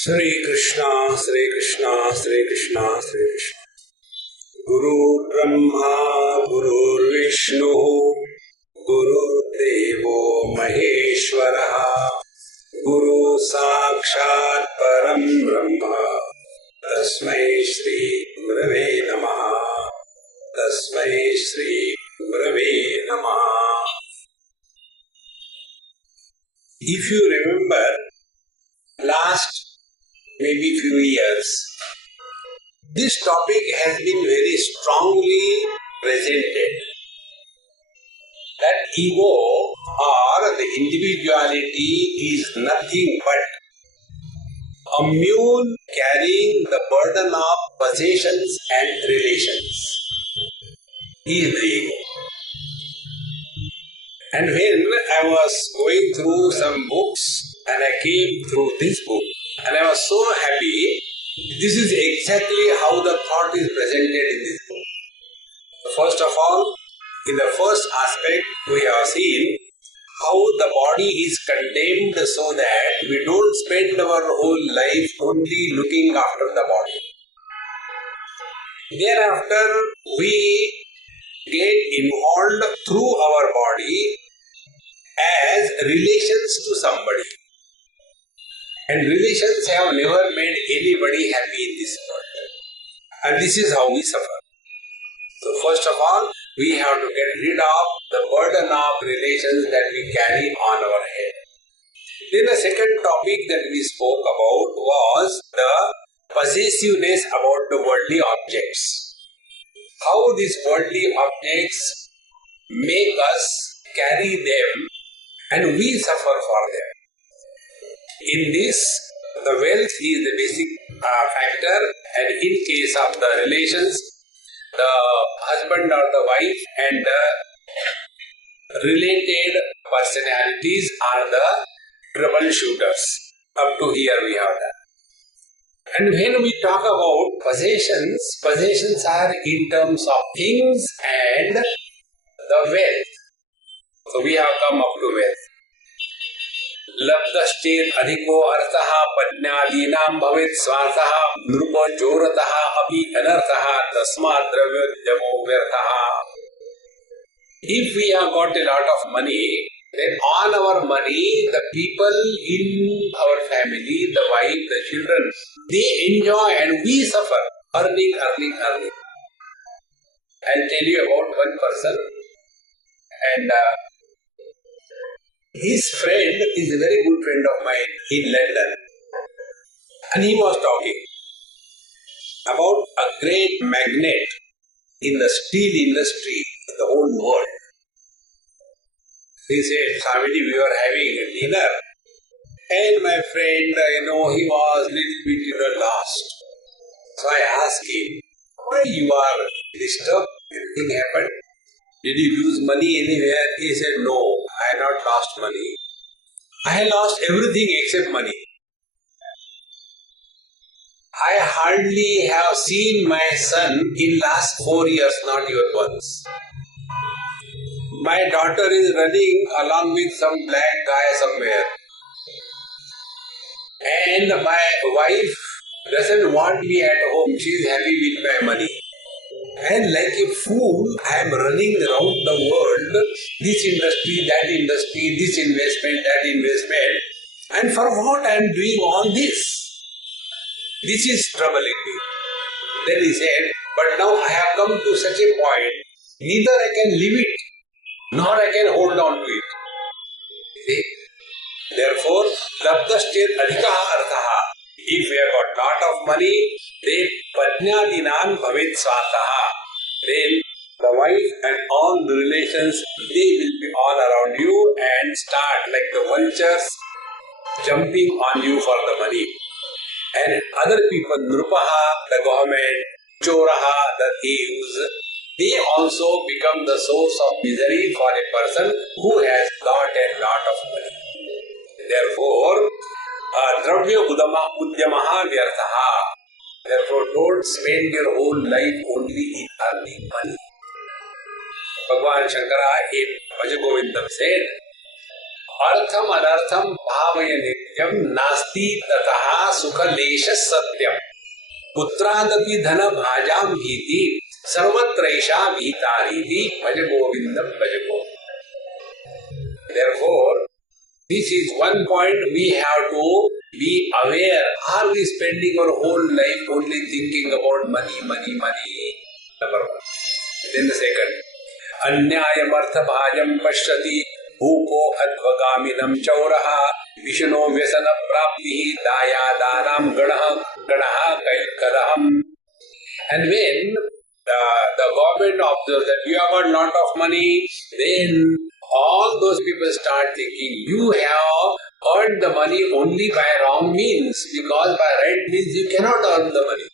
Shri Krishna, Shri Krishna, Shri Krishna, Shri Krishna. Guru Brahma, Guru Vishnu, Guru Devo Maheshwara, Guru Sakshat Param Brahma, Tasmai Shri Gurave Namaha, Tasmai Shri Gurave Namaha. If you remember, last maybe few years, this topic has been very strongly presented. That ego or the individuality is nothing but a mule carrying the burden of possessions and relations. He is the ego. And when I was going through some books and I came through this book and I was so happy, this is exactly how the thought is presented in this book. First of all, in the first aspect, we have seen how the body is condemned so that we don't spend our whole life only looking after the body. Thereafter, we get involved through our body as relations to somebody. And relations have never made anybody happy in this world. And this is how we suffer. So first of all, we have to get rid of the burden of relations that we carry on our head. Then the second topic that we spoke about was the possessiveness about the worldly objects. How these worldly objects make us carry them and we suffer for them. In this, the wealth is the basic factor, and in case of the relations, the husband or the wife and the related personalities are the troubleshooters. Up to here we have done. And when we talk about possessions, possessions are in terms of things and the wealth. So we have come up to wealth. Labdaschet adhiko arthaha padnyadinam bhavet swarthaha nrupa jorataha api anarthaha tasmat dravyadhyamo vyarthaha. If we have got a lot of money, then on our money, the people in our family, the wife, the children, they enjoy and we suffer. Earning. I'll tell you about one person, and his friend is a very good friend of mine in London. And he was talking about a great magnate in the steel industry in the whole world. He said, Swamiji, we were having a dinner and my friend, he was a little bit lost. So I asked him, why you are disturbed? Anything happened? Did you lose money anywhere? He said, no, I have not lost money. I have lost everything except money. I hardly have seen my son in last 4 years, not even once. My daughter is running along with some black guy somewhere. And my wife doesn't want me at home. She is happy with my money. And like a fool, I am running around the world, this industry, that industry, this investment, that investment. And for what I am doing all this? This is troubling me. Then he said, but now I have come to such a point, neither I can leave it, nor I can hold on to it. See? Therefore, labdaschet adhikaha arthaha. If we have got lot of money, then padnyadinan bhavet swarthaha. Then the wife and all the relations, they will be all around you and start like the vultures jumping on you for the money. And other people, nrupaha, the government, choraha, the thieves, they also become the source of misery for a person who has got a lot of money. Therefore, dravya udyamaha vyarthaha. Therefore, don't spend your whole life only in earning money. Bhagavan Shankara in Bhajagovindam said, Artham anartham bhavaya nityam nasti tataha sukha lesha satyam. Putradapi dhana bhajam bhiti sarvatraisha bhitariti bhaja govindam bhaja govindam. Therefore, this is one point we have to be aware. Are we spending our whole life only thinking about money, money, money? Number one. Then the second. Anyayam artha bhajam pashyati bhuko advagaminam chauraha vishno vyasana praptihi dayadanam ganaha kailkaraham. And when the government observes that you have got lot of money, then all those people start thinking you have earned the money only by wrong means, because by right means you cannot earn the money.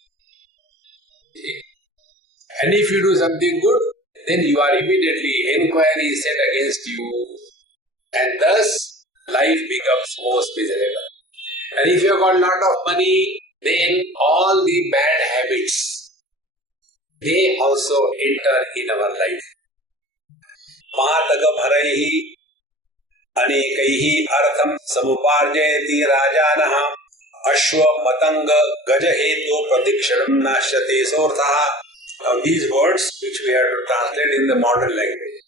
And if you do something good, then you are immediately inquiry set against you, and thus life becomes most miserable. And if you have got a lot of money, then all the bad habits, they also enter in our life. Mataka bharaihi anekaihi artham samuparjayati rajanaha ashwa matanga gajahetu pratikshanam nashyate sorthaha. Now these words which we have to translate in the modern language.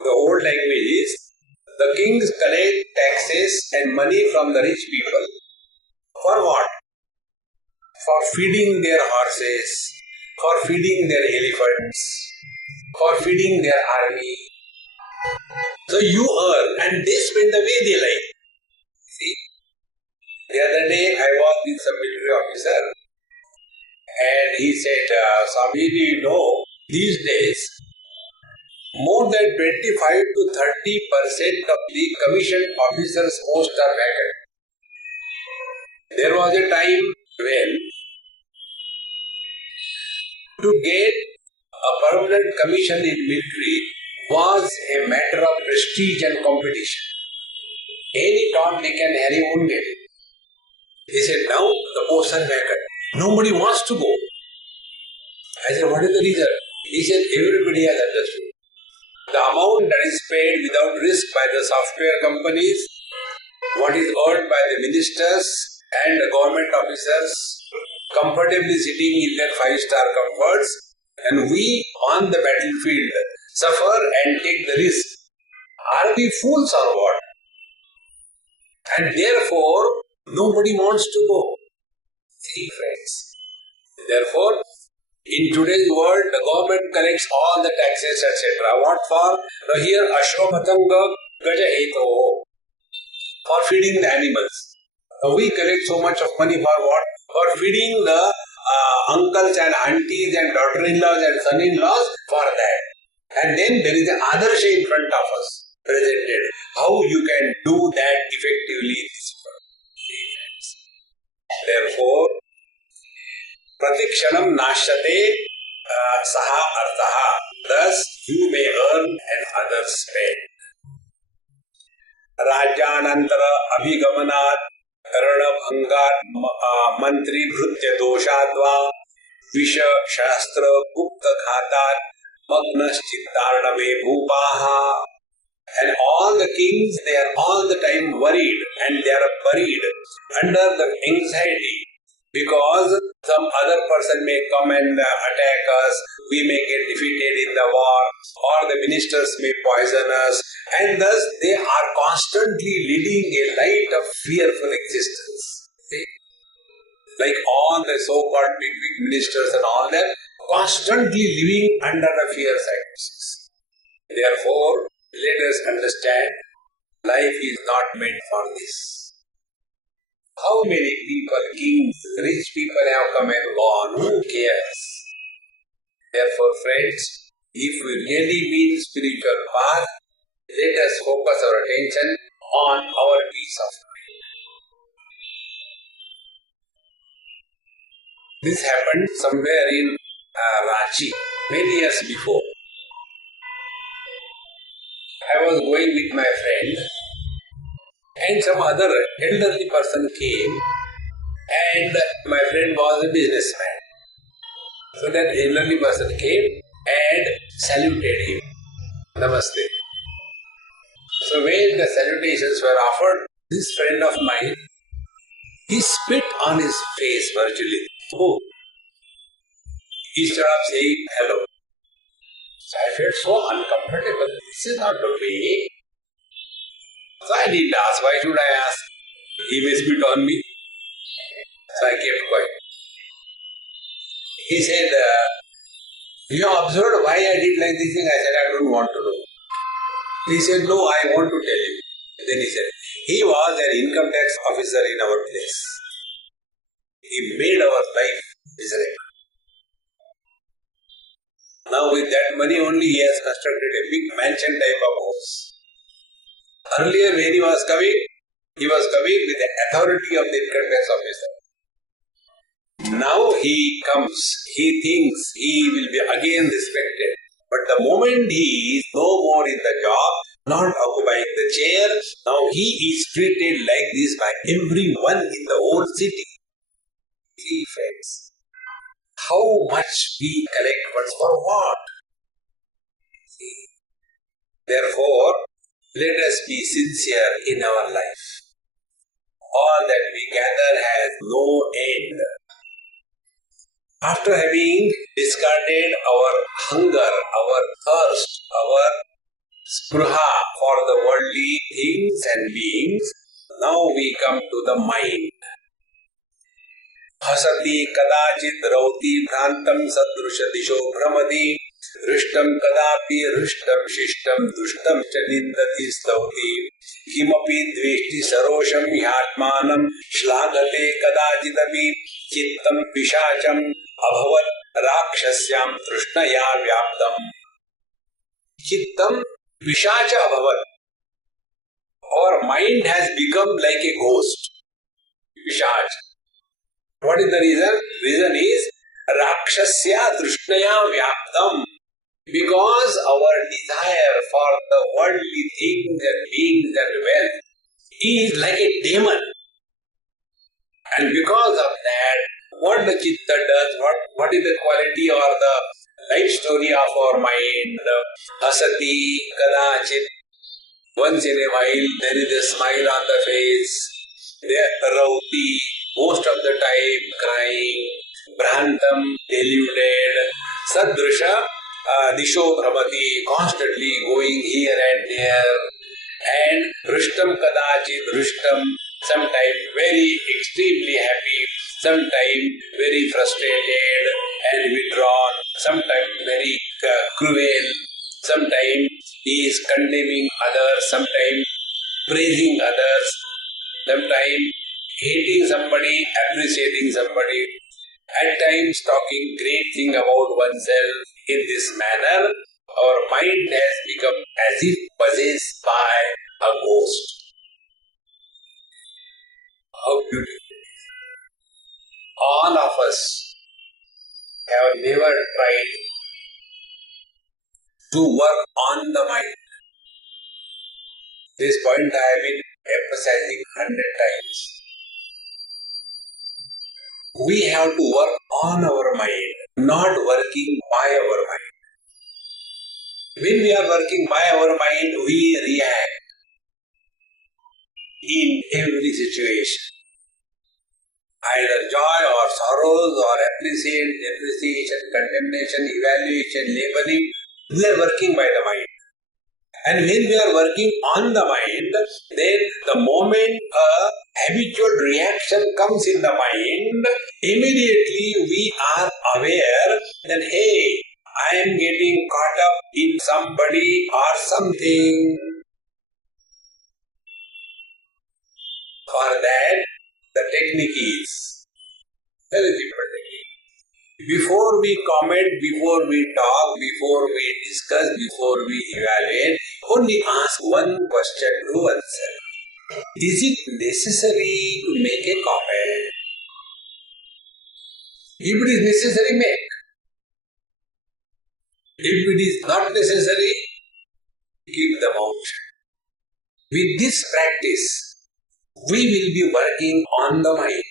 The old language is, the kings collect taxes and money from the rich people. For what? For feeding their horses, for feeding their elephants, for feeding their army. So you earn and they spend the way they like. See, the other day I was with some military officer and he said, Swami, you know, these days more than 25 to 30% of the commissioned officers' posts are vacant. There was a time when to get a permanent commission in military was a matter of prestige and competition. Any Tom, Dick and Harry won't get it. He said, now the posts are vacant. Nobody wants to go. I said, what is the reason? He said, everybody has understood. The amount that is paid without risk by the software companies, what is earned by the ministers and the government officers, comfortably sitting in their 5-star comforts, and we on the battlefield suffer and take the risk. Are we fools or what? And therefore, nobody wants to go. See, friends. Therefore, in today's world, the government collects all the taxes, etc. What for? Now here, Ashwamatanga Gajaheto, for feeding the animals. Now we collect so much of money for what? For feeding the uncles and aunties and daughter-in-laws and son-in-laws, for that. And then there is an Adarsha in front of us, presented. How you can do that effectively in this world. Therefore, Pratikshanam nashyate saha arthaha. Thus you may earn and others spend. Rajyanantara abhigamanat karanabhangat mantri bhrutya doshadva visha shastra gupta ghatat magnashchittarnave bhupaha. And all the kings, they are all the time worried and they are buried under the anxiety, because some other person may come and attack us, we may get defeated in the war, or the ministers may poison us, and thus they are constantly leading a life of fearful existence. See? Like all the so-called big ministers and all that, constantly living under the fear psychosis. Therefore, let us understand, life is not meant for this. How many people, kings, rich people have come and gone? Who cares? Therefore, friends, if we really mean spiritual path, let us focus our attention on our peace of mind. This happened somewhere in Ranchi, many years before. I was going with my friend, and some other elderly person came, and my friend was a businessman. So that elderly person came and saluted him. Namaste. So when the salutations were offered, this friend of mine He spit on his face virtually. Oh, instead of saying hello. So I felt so uncomfortable. This is not the way. So I didn't ask. Why should I ask? He may spit on me. So I kept quiet. He said, you observed why I did like this thing? I said, I don't want to know. He said, no, I want to tell you. Then he said, he was an income tax officer in our place. He made our life miserable. Now with that money only he has constructed a big mansion type of house. Earlier when he was coming with the authority of the income tax officer. Now he comes, he thinks he will be again respected. But the moment he is no more in the job, not occupying the chair, now he is treated like this by everyone in the whole city. See, friends, how much we collect, but for what? See? Therefore, let us be sincere in our life. All that we gather has no end. After having discarded our hunger, our thirst, our spruha for the worldly things and beings, now we come to the mind. Hasati kadachit rauti bhrantam sadrusha disho bhramati rishtam kadapi rishtam shishtam dushtam chanindati stauti kimapi dveshti sarosham yatmanam shlagate kadachitapi chittam pishacham abhavat rakshasyam trushnaya vyaptam. Chittam pishacha abhavat. Our mind has become like a ghost. Pishach. What is the reason? Reason is Rakshasya Drushnaya Vyaptam. Because our desire for the worldly things and beings and wealth is like a demon. And because of that, what the chitta does, what is the quality or the life story of our mind? Asati kadachit. Once in a while there is a smile on the face. Rauti, most of the time crying, Bhrantam, deluded, Sadrusha, Disho Bhramati, constantly going here and there, and Rishtam Kadachit, Rishtam, sometimes very extremely happy, sometimes very frustrated and withdrawn, sometimes very cruel, sometimes he is condemning others, sometimes praising others, sometimes hating somebody, appreciating somebody, at times talking great thing about oneself. In this manner, our mind has become as if possessed by a ghost. How beautiful. All of us have never tried to work on the mind. This point I have been emphasizing 100 times. We have to work on our mind, not working by our mind. When we are working by our mind, we react in every situation. Either joy or sorrows or appreciation, condemnation, evaluation, labeling, we are working by the mind. And when we are working on the mind, then the moment a habitual reaction comes in the mind, immediately we are aware that, hey, I am getting caught up in somebody or something. For that, the technique is very simple technique. Before we comment, before we talk, before we discuss, before we evaluate, only ask one question to oneself. Is it necessary to make a comment? If it is necessary, make. If it is not necessary, keep the mouth. With this practice, we will be working on the mind.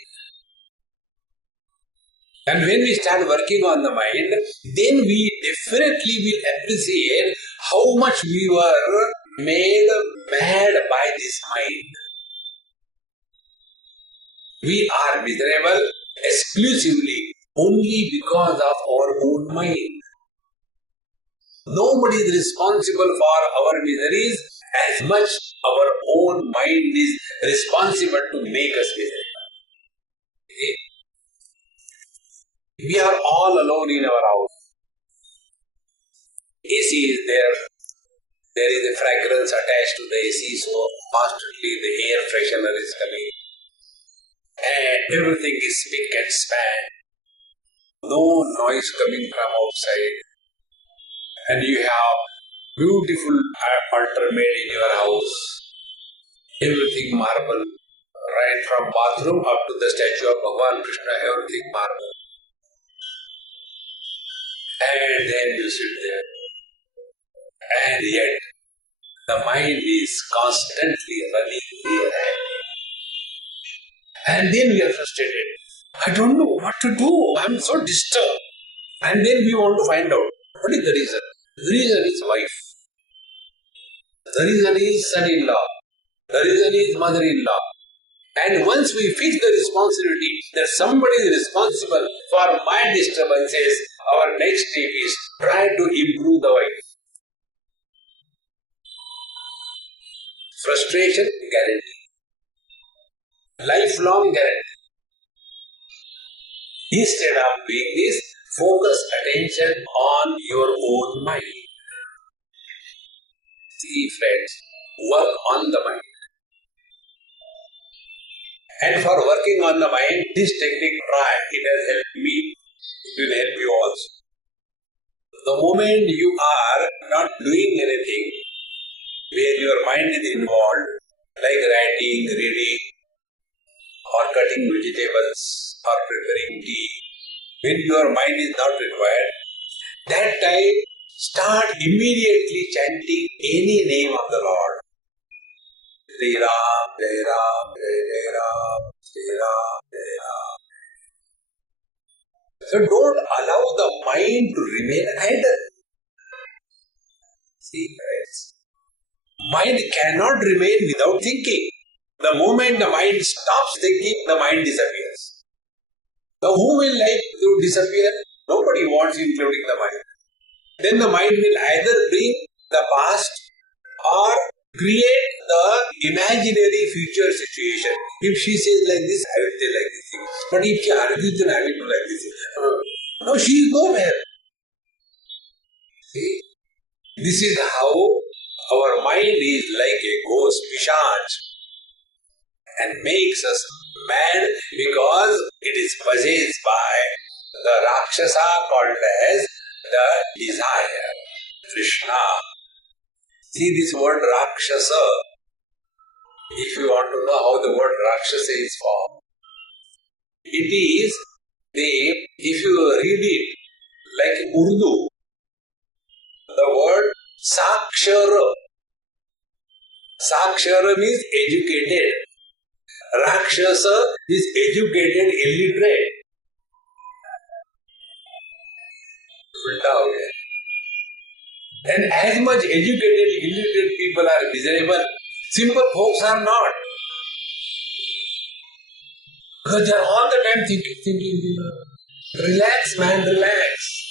And when we start working on the mind, then we definitely will appreciate how much we were made mad by this mind. We are miserable exclusively only because of our own mind. Nobody is responsible for our miseries as much our own mind is responsible to make us miserable. We are all alone in our house. AC is there. There is a fragrance attached to the AC, so constantly the air freshener is coming. And everything is spick and span. No noise coming from outside. And you have beautiful altar made in your house. Everything marble. Right from bathroom up to the statue of Bhagavan Krishna, everything marble. And then you sit there. And yet, the mind is constantly running here and there. And then we are frustrated. I don't know what to do. I am so disturbed. And then we want to find out what is the reason. The reason is wife. The reason is son-in-law. The reason is mother-in-law. And once we fix the responsibility that somebody is responsible for mind disturbances, our next step is try to improve the wife. Frustration guarantee. Lifelong guarantee. Instead of doing this, focus attention on your own mind. See friends, work on the mind. And for working on the mind, this technique try. It has helped me. It will help you also. The moment you are not doing anything where your mind is involved, like writing, reading, or cutting vegetables, or preparing tea, when your mind is not required, that time start immediately chanting any name of the Lord. Sri Ram, Jai Ram, Jai Jai Ram, Sri Ram, Jai Ram. So don't allow the mind to remain idle. See, friends, mind cannot remain without thinking. The moment the mind stops thinking, the mind disappears. So who will like to disappear? Nobody wants, including the mind. Then the mind will either bring the past or create the imaginary future situation. If she says like this, I will say like this thing. But if she argues, then I will do like this. No, she is nowhere. See? This is how our mind is like a ghost, Pishach, and makes us mad because it is possessed by the Rakshasa called as the desire, Krishna. See this word Rakshasa. If you want to know how the word Rakshasa is formed, it is if you read it like Urdu, the word Sakshara. Sakshara means educated. Rakshasa is educated illiterate. And as much educated illiterate people are miserable, simple folks are not. Because they are all the time thinking. Relax, man, relax.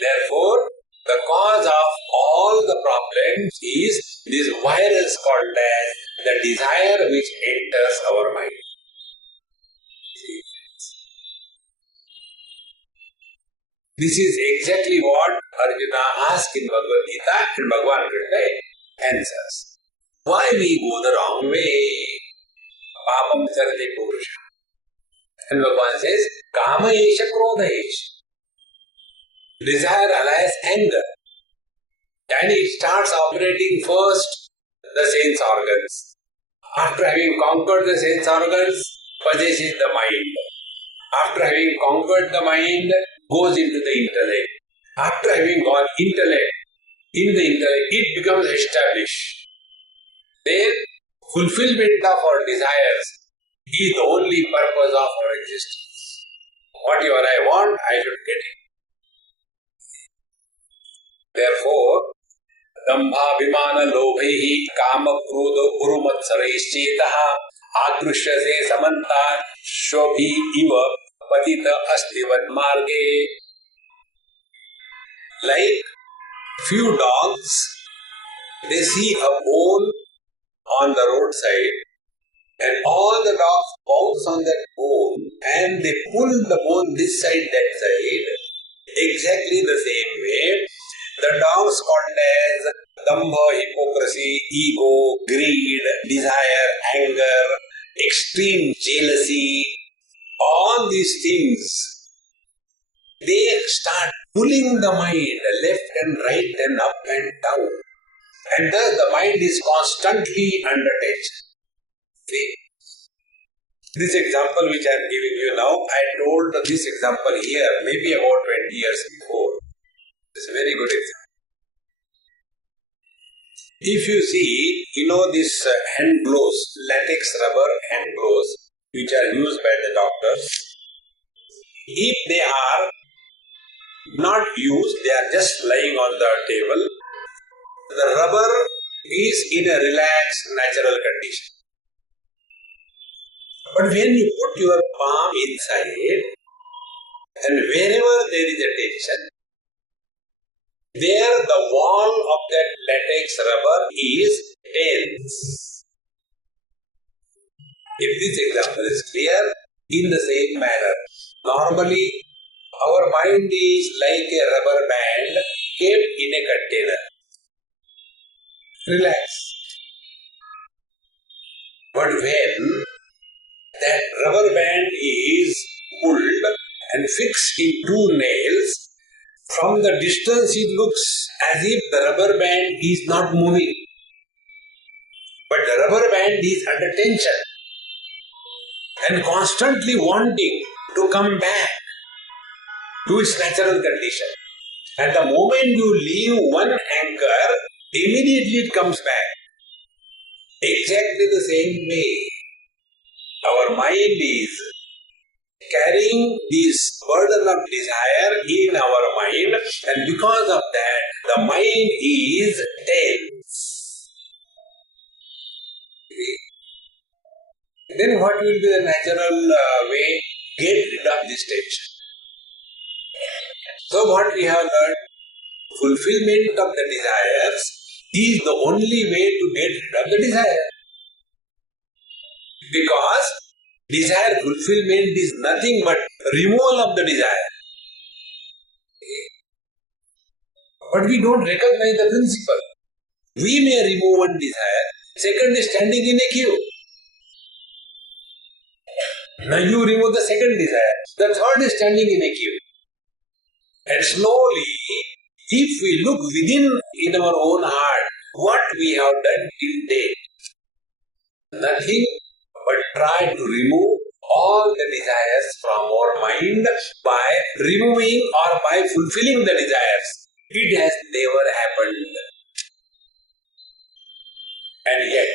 Therefore, the cause of all the problems is this virus called as the desire which enters our mind. This is exactly what Arjuna asked in Bhagavad Gita and Bhagavan Krishna answers. Why we go the wrong way? Papam sarve purusha. And Bhagavan says, Kama esha krodha esha. Desire allies anger. And it starts operating first the sense organs. After having conquered the sense organs, possesses the mind. After having conquered the mind, goes into the intellect. After having gone in the intellect, it becomes established. Then, fulfillment of our desires is the only purpose of our existence. Whatever I want, I should get it. Therefore, Dambhabhimana lobhaihi kama krodho urumatsareishchetaha akrishyase samantat shobhi iva patita astivat marge. Like few dogs, they see a bone on the roadside and all the dogs bounce on that bone and they pull the bone this side, that side. Exactly the same way, the dogs called as dambha, hypocrisy, ego, greed, desire, anger, extreme jealousy, all these things, they start pulling the mind left and right and up and down. And thus the mind is constantly under tension. See, this example which I am giving you now, I told this example here maybe about 20 years before. It's a very good example. If you see, these hand gloves, latex rubber hand gloves, which are used by the doctors, if they are not used, they are just lying on the table, the rubber is in a relaxed, natural condition. But when you put your palm inside, and wherever there is a tension, there the wall of that latex rubber is tense. If this example is clear, in the same manner, normally our mind is like a rubber band kept in a container. Relax. But when that rubber band is pulled and fixed in two nails, from the distance it looks as if the rubber band is not moving. But the rubber band is under tension and constantly wanting to come back to its natural condition. And the moment you leave one anchor, immediately it comes back. Exactly the same way, our mind is carrying this burden of desire in our mind, and because of that, the mind is tense. Then what will be the natural way? Get rid of this tension. So what we have learned, fulfillment of the desires is the only way to get rid of the desire. Because desire fulfillment is nothing but removal of the desire. But we don't recognize the principle. We may remove one desire, second is standing in a queue. Now you remove the second desire, the third is standing in a queue. And slowly, if we look within in our own heart, what we have done till date, nothing but try to remove all the desires from our mind by removing or by fulfilling the desires. It has never happened. And yet,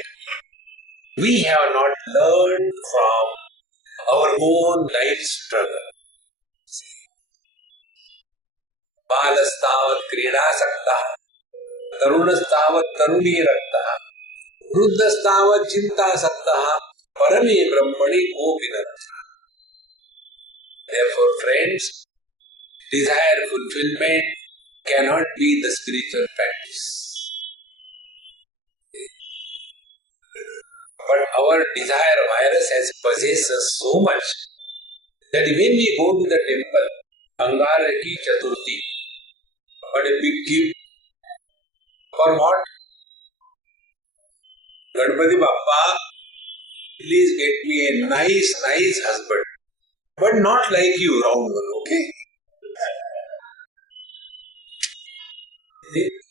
we have not learned from our own life struggle. Balastavat kridasakta, tarunastavat taruni rakta, vruddhastavat chintasakta, parame brahmani kopinat. Therefore, friends, desire fulfillment cannot be the spiritual practice. But our desire virus has possessed us so much that when we go to the temple, Angaraki Chaturthi, what a big gift. For what? Ganpati Bappa, please get me a nice husband. But not like you, round one, okay?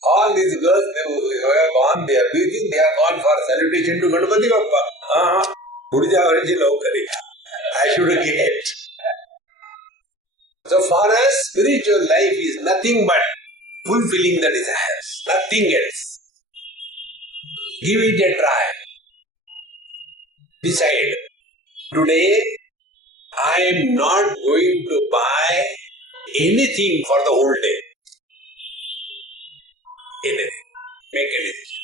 All these girls, they have gone there. Do you think they have gone for salutation to Ganpati Bappa? I should get. So for us, spiritual life is nothing but fulfilling the desires, nothing else. Give it a try. Decide, today I am not going to buy anything for the whole day. Anything. make a decision.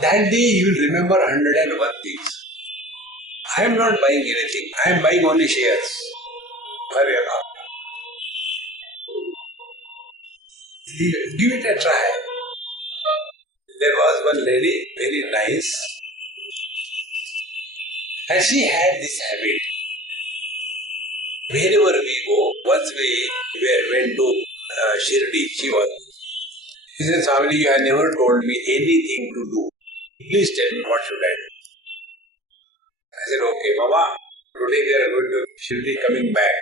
That day you will remember 101 things. I am not buying anything. I am buying only shares. Hurry up. Give it a try. There was one lady, very nice, and she had this habit. Wherever we go, once we went to Shirdi, she said, Swamiji, you have never told me anything to do. Please tell me what should I do. I said, okay, Mama, today we are going to Shirdi coming back.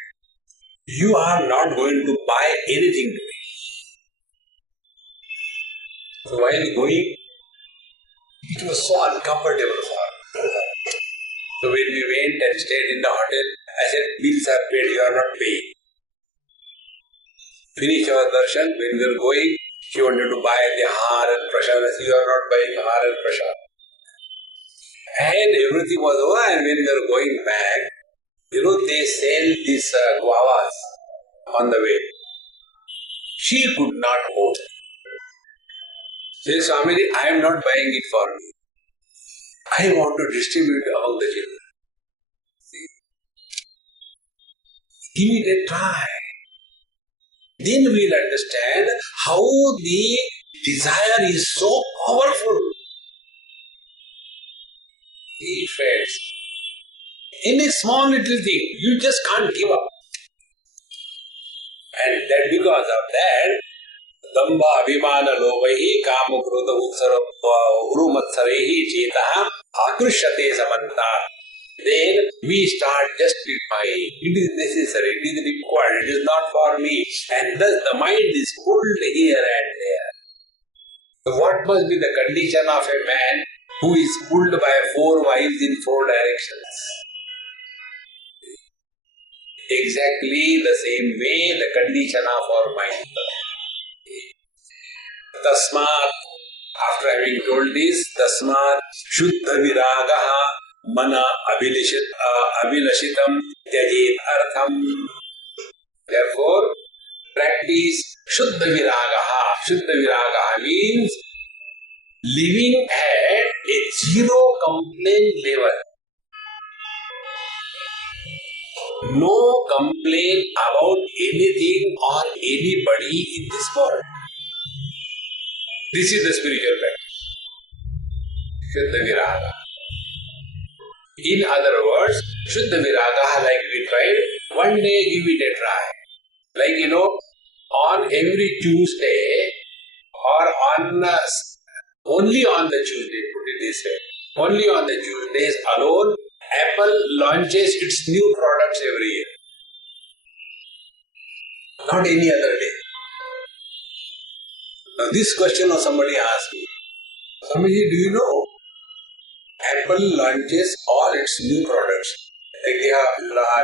You are not going to buy anything today. So while going, it was so uncomfortable for her. So when we went and stayed in the hotel, I said, bills are paid, you are not paying. Finish our darshan, when we were going, she wanted to buy the har and prasad. I said, you are not buying har and prasad. And everything was over, and when they were going back, they sell these guavas on the way. She could not hold. She said, Swamiji, I am not buying it for me. I want to distribute among the children. See? Give it a try. Then we will understand how the desire is so powerful. It fades. Any small little thing, you just can't give up. And that because of that, Damba Abhimana Lovahi Kama Kruta Urumatsarehi Chetaha Akrushate Samanta. Then we start justifying. It is necessary, it is required, it is not for me. And thus the mind is pulled here and there. So what must be the condition of a man who is pulled by 4 wives in 4 directions? Exactly the same way the condition of our mind. Tasmat, after having told this, Tasmat Shuddha Viragaha Mana Abhilashitam Tyajet Artham. Therefore, practice Shuddha Viragaha. Shuddha Viragaha means living at a zero complaint level. No complaint about anything or anybody in this world. This is the spiritual practice. Shuddha Viraga. In other words, Shuddha Viraga, like we tried, one day give it a try. Like on every Tuesday or only on the Tuesday, put it this way, only on the Tuesdays alone, Apple launches its new products every year. Not any other day. Now this question was somebody asked me, Swamiji, do you know Apple launches all its new products? Like they have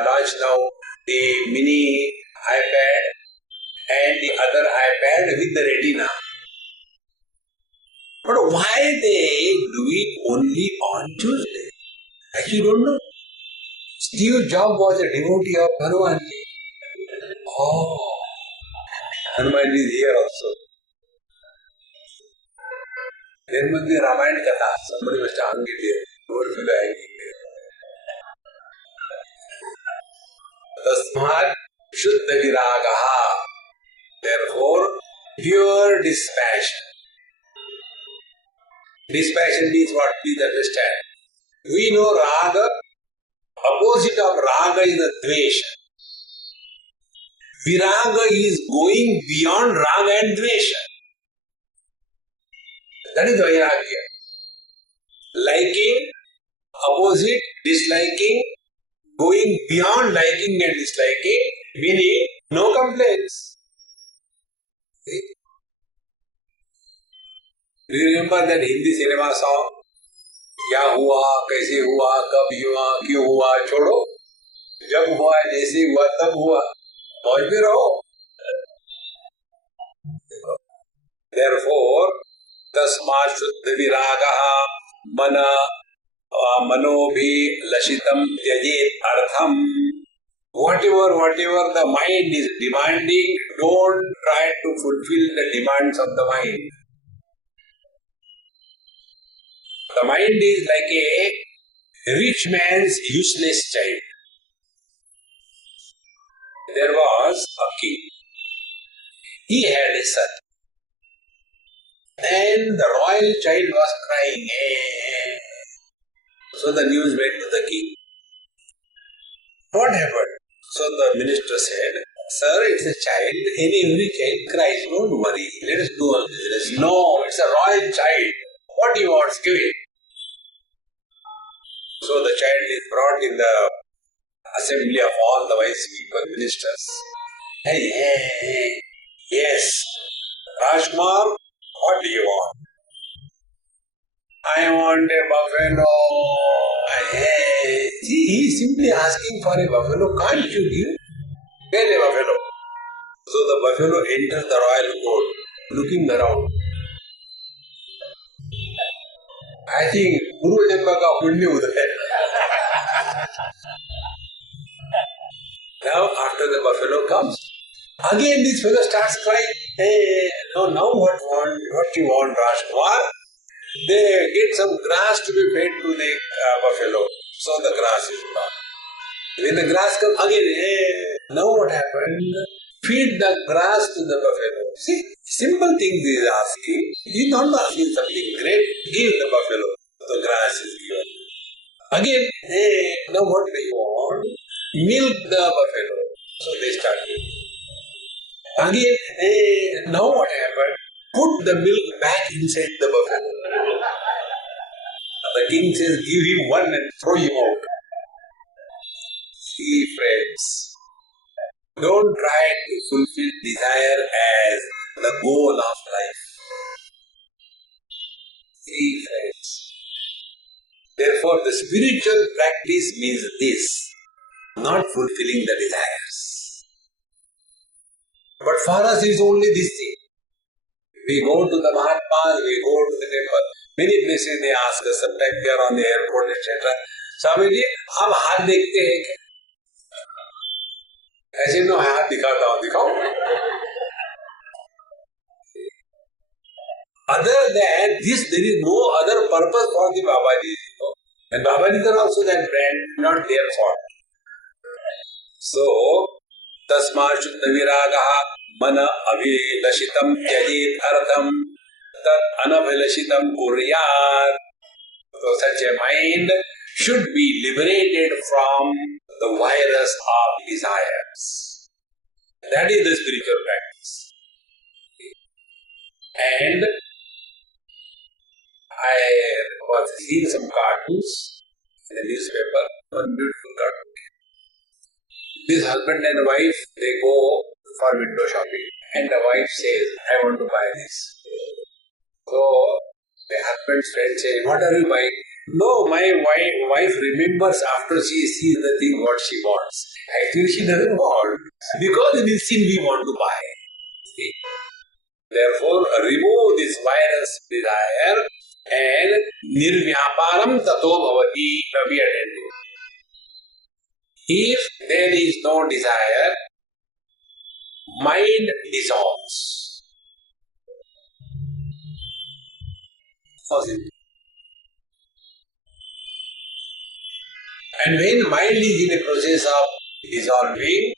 launched now the mini iPad and the other iPad with the retina. But why they do it only on Tuesday? Actually, you don't know. Steve Jobs was a devotee of Hanumanji. Oh, Hanumanji is here also. There must be a Ramayana Katha. Somebody must hang it here. Poor fellow hanging there. Tasmat Shuddha Viragaha. Therefore, pure dispassion. Dispassion means what? Please understand. We know Raga. Opposite of Raga is the Dvesha. Viraga is going beyond Raga and Dvesha. That is Vairagya. Liking, opposite, disliking, going beyond liking and disliking, meaning no complaints. See? Do you remember that Hindi cinema song? क्या हुआ, कैसे हुआ, कब हुआ, क्यों हुआ, छोड़ो. जब हुआ, जैसे हुआ, तब हुआ. मौज में रहो. Therefore, tasmat shuddha viragaha mana manobhi lashitam tyajet artham. Whatever the mind is demanding, don't try to fulfill the demands of the mind. The mind is like a rich man's useless child. There was a king. He had a son. And the royal child was crying. So the news went to the king. What happened? So the minister said, Sir, it's a child. Every child cries. Don't worry. Let us do all this. No, it's a royal child. What do you want? Give it. So the child is brought in the assembly of all the wise people, ministers. Hey. Yes. Rajkumar, what do you want? I want a buffalo. Hey. See, he is simply asking for a buffalo. Can't you give? Get a buffalo. So the buffalo enters the royal court, looking around. I think Guru Janma ka punya udhar. Now after the buffalo comes, again this fellow starts crying. Hey, now what you want, Rajkumar? They get some grass to be fed to the buffalo. So the grass is brought. When the grass comes again, now what happened? Feed the grass to the buffalo. See, simple things he is asking. He is not asking something great. Give the buffalo. The grass is given. Again, now what do you want? Milk the buffalo. So they start milking. Again, now what happened? Put the milk back inside the buffalo. The king says, give him one and throw him out. See, friends, don't try to fulfill desire as the goal of life. See, friends. Therefore, the spiritual practice means this, not fulfilling the desires. But for us, it's only this thing. We go to the Mahatmas, we go to the temple. Many places they ask us, sometimes we are on the airport, etc. Swamiji, हम हाथ देखते हैं क्या? ऐसे no हाथ दिखाता हूँ, दिखाओ. Other than this, there is no other purpose for the Babaji. And Babaji are also that brand, not their fault. So, tasma shuddha viragaha mana avilashitam tyajit artham tat anabhilashitam kuryat. So, such a mind should be liberated from the virus of desires. That is the spiritual practice. And I was seeing some cartoons in the newspaper, one beautiful cartoon. This husband and wife, they go for window shopping, and the wife says, I want to buy this. So the husband's friend says, what are you buying? No, my wife remembers after she sees the thing what she wants. Actually, she doesn't want, because it is sin we want to buy. See? Therefore, remove this virus desire and nirvyaparam tato bhavati praviyadendu. If there is no desire, mind dissolves. And when mind is in a process of dissolving,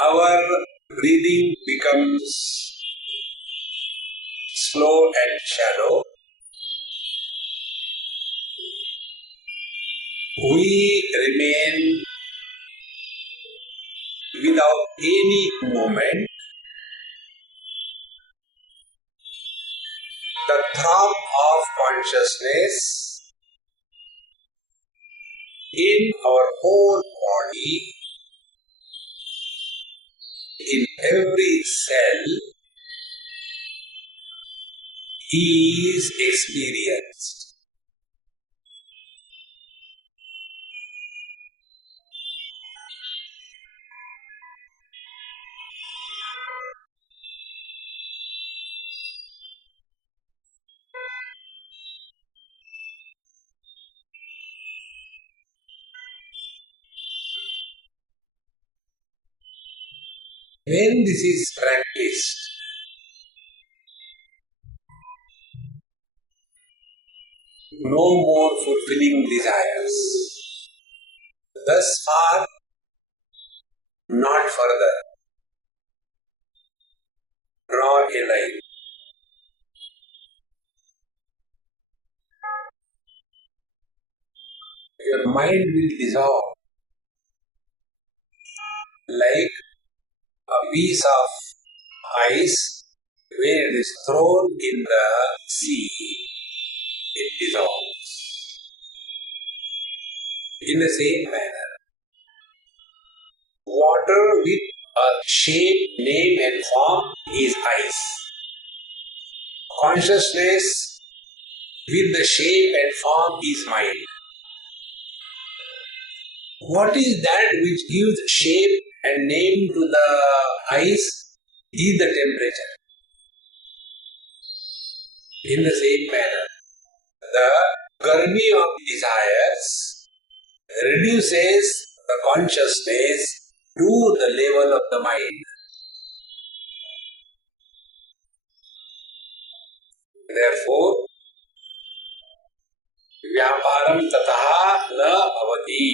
our breathing becomes slow and shallow. We remain without any movement. The throb of consciousness in our whole body, in every cell, is experienced. When this is practiced, no more fulfilling desires. Thus far, not further. Draw a line. Your mind will dissolve like a piece of ice when it is thrown in the sea, it dissolves. In the same manner, water with a shape, name and form is ice. Consciousness with the shape and form is mind. What is that which gives shape and name to the ice? Is the temperature. In the same manner, the garmi of desires reduces the consciousness to the level of the mind. Therefore, vyaparam tataha na bhavati.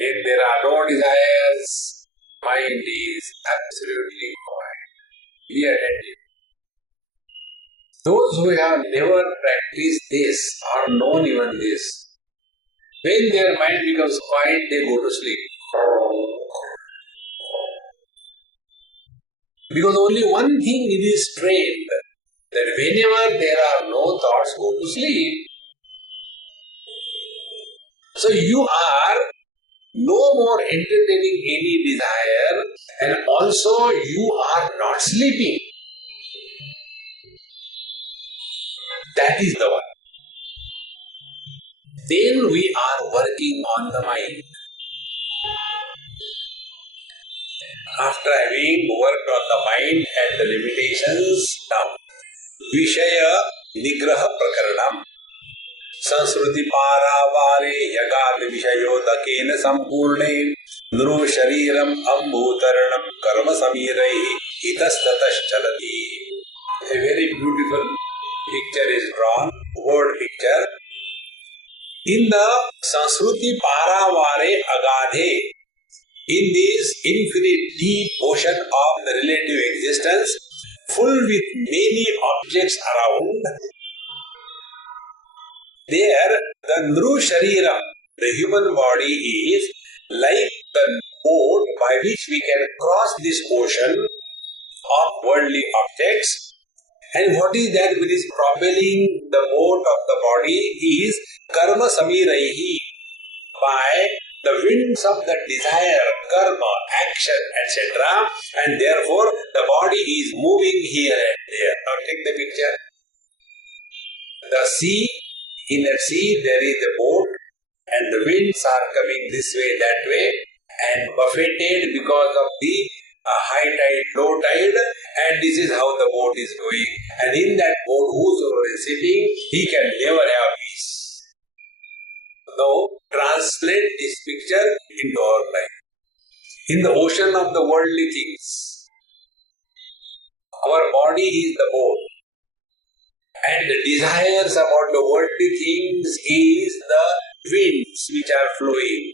When there are no desires, mind is absolutely quiet. Be attentive. Those who have never practiced this or known even this, when their mind becomes quiet, they go to sleep. Because only one thing it is trained, that whenever there are no thoughts, go to sleep. So you are no more entertaining any desire, and also you are not sleeping. That is the one. Then we are working on the mind. After having worked on the mind and the limitations, now Vishaya Nigraha Prakaranam Sansruti Paravare Yagat Vishayodakena Sampurne Nru Shariram Ambutaranam Karma Samirai Itastatas Chalati. A very beautiful picture is drawn, word picture. In the Sansruti Paravare Agadhe, in this infinite deep ocean of the relative existence, full with many objects around, there the Nru Shariram, the human body, is like the boat by which we can cross this ocean of worldly objects. And what is that which is propelling the boat of the body is karma samiraihi, by the winds of the desire, karma, action, etc. And therefore the body is moving here and there. Now take the picture. The sea, in that sea there is a boat and the winds are coming this way, that way, and buffeted because of the high tide, low tide, and this is how the boat is going. And in that boat, whosoever is sitting, he can never have peace. Now, translate this picture into our life. In the ocean of the worldly things, our body is the boat, and the desires about the worldly things is the winds which are flowing.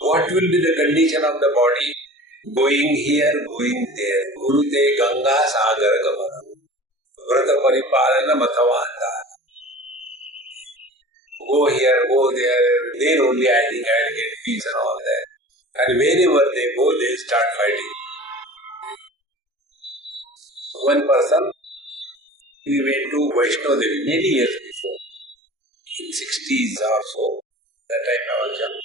What will be the condition of the body? Going here, going there. Gurute Ganga Sagar Gamana. Vrata Paripalana Mathavanta. Go here, go there. Then only I think I will get peace and all that. And wherever they go, they start fighting. One person, we went to Vaishno Devi many years before. In 60s or so. That time I was young.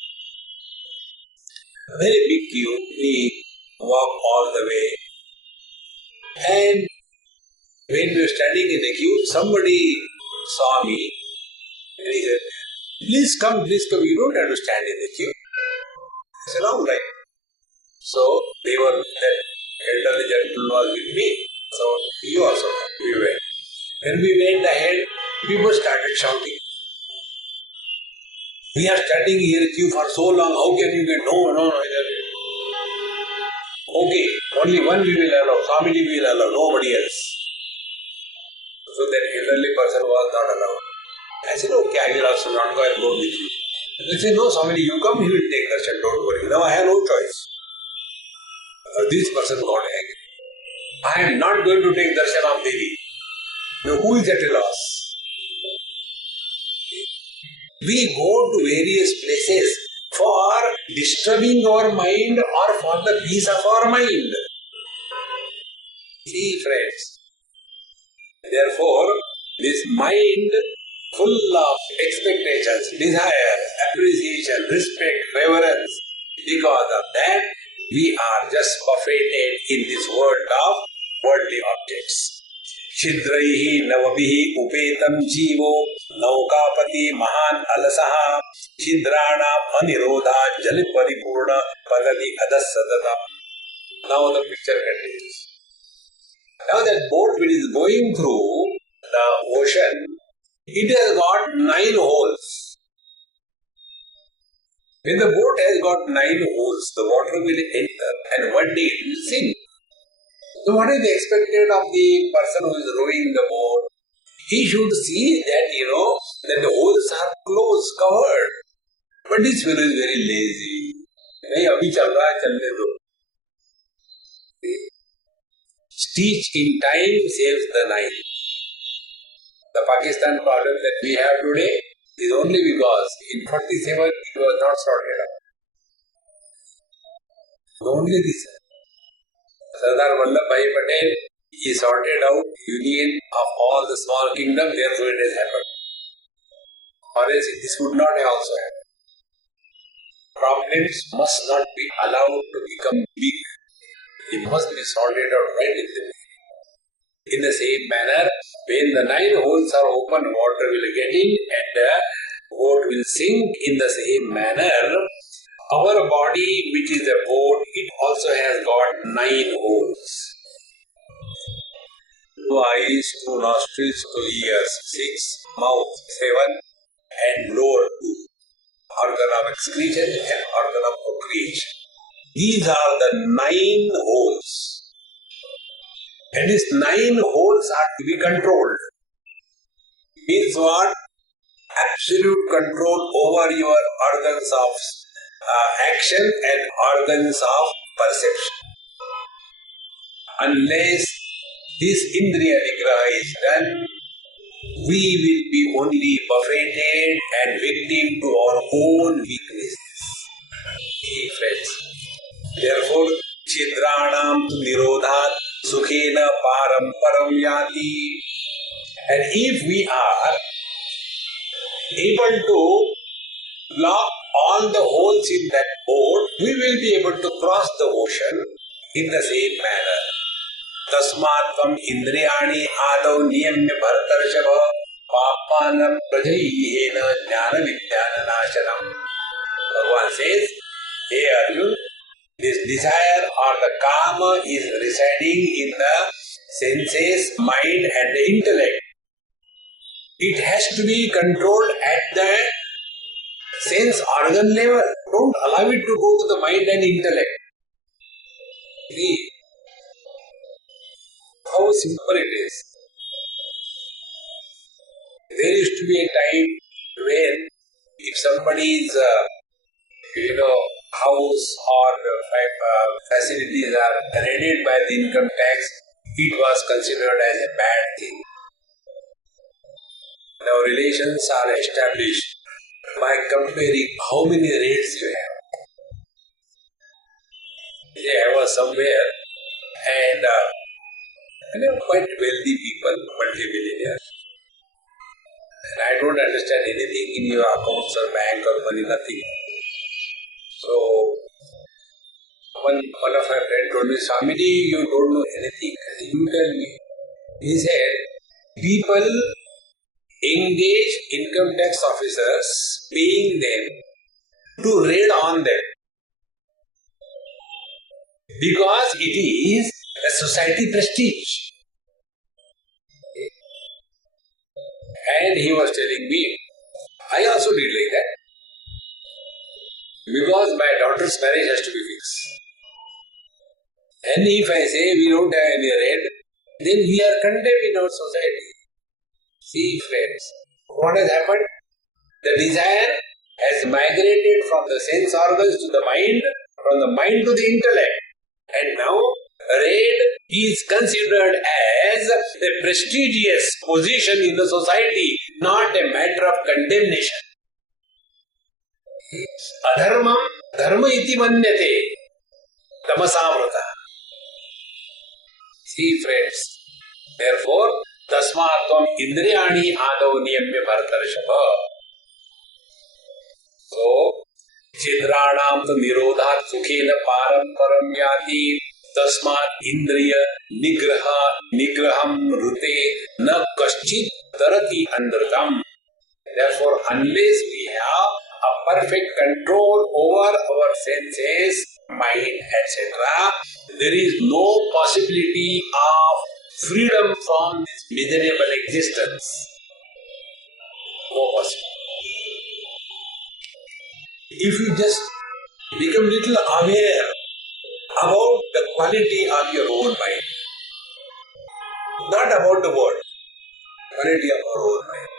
A very big queue. We walked all the way. And when we were standing in the queue, somebody saw me and he said, please come, you don't have to stand in the queue. I said, all right. So they were, that elderly gentleman was with me. So you also come. We went. When we went ahead, people started shouting. We are standing here queue for so long, how can you get? No. Okay, only one we will allow, Swamiji will allow, nobody else. So that elderly person was not allowed. I said, okay, I will also not go and go with you. They said, no, Swamiji, you come, he will take darshan, don't worry. Now I have no choice. This person got angry. I am not going to take darshan of Devi. Now who is at a loss? We go to various places for disturbing our mind or for the peace of our mind. See, friends. Therefore, this mind full of expectations, desire, appreciation, respect, reverence, because of that, we are just buffeted in this world of worldly objects. Shidraihi navabihi upetam jivo naukapati mahan alasaha shidrana anirodha jali paripurna padati adasadata. Now the picture continues. Now that boat which is going through the ocean, it has got 9 holes. When the boat has got 9 holes, the water will enter and one day it will sink. So what is expected of the person who is rowing the boat? He should see that, that the holes are closed, covered. But this fellow is very lazy. Abhi chal raha hai, chalne do. Stitch in time saves the night. The Pakistan problem that we have today is only because in 47 it was not sorted out. Only this. Sardar Vallabhbhai Patel, he sorted out union of all the small kingdoms, therefore it has happened. Or else this would not have also happened. Problems must not be allowed to become big. It must be sorted out right in the beginning. In the same manner, when the 9 holes are open, water will get in and the boat will sink. In the same manner, our body, which is a boat, it also has got 9 holes. 2 eyes, 2 nostrils, 2 ears, 6, mouth, 7, and lower 2. Organ of excretion and organ of procreation. These are the 9 holes. And these 9 holes are to be controlled. Means what? Absolute control over your organs of action and organs of perception. Unless this Indriya Nigraha is done, we will be only buffeted and victim to our own weaknesses. Hey friends, therefore, Chidranam Nirodhat Sukhena Paramparam Yati. And if we are able to block all the holes in that boat, we will be able to cross the ocean in the same manner. Tasmatvam indriyani adav niyamya bharatarshava papana prajayihena jnana vidyana nashanam. Bhagavan says, hey Arjun, this desire or the kama is residing in the senses, mind and the intellect. It has to be controlled at the sense organ level. Don't allow it to go to the mind and intellect. See how simple it is. There used to be a time when if somebody's house or facilities are raided by the income tax, it was considered as a bad thing. Now relations are established by comparing how many raids you have. I was somewhere and quite wealthy people, multi-millionaires. And I don't understand anything in your accounts or bank or money, nothing. So, one of my friends told me, Swamiji, you don't know anything. You tell me. He said, people engage income tax officers, paying them to raid on them. Because it is a society prestige. And he was telling me, I also did like that. Because my daughter's marriage has to be fixed. And if I say we don't have any red, then we are condemned in our society. See, friends, what has happened? The desire has migrated from the sense organs to the mind, from the mind to the intellect. And now, red is considered as a prestigious position in the society, not a matter of condemnation. Adharmam dharma iti manyate tamasavrata. See, friends, therefore, tasmatvam indriyani adav niyamya bharatarshava. So, chidranam tu nirodhat sukhena param param yati tasmat indriya nigraham rute na kaschit tarati andratam. Therefore, unless we have a perfect control over our senses, mind, etc., there is no possibility of freedom from this miserable existence. No possibility. If you just become little aware about the quality of your own mind, not about the world, quality of our own mind.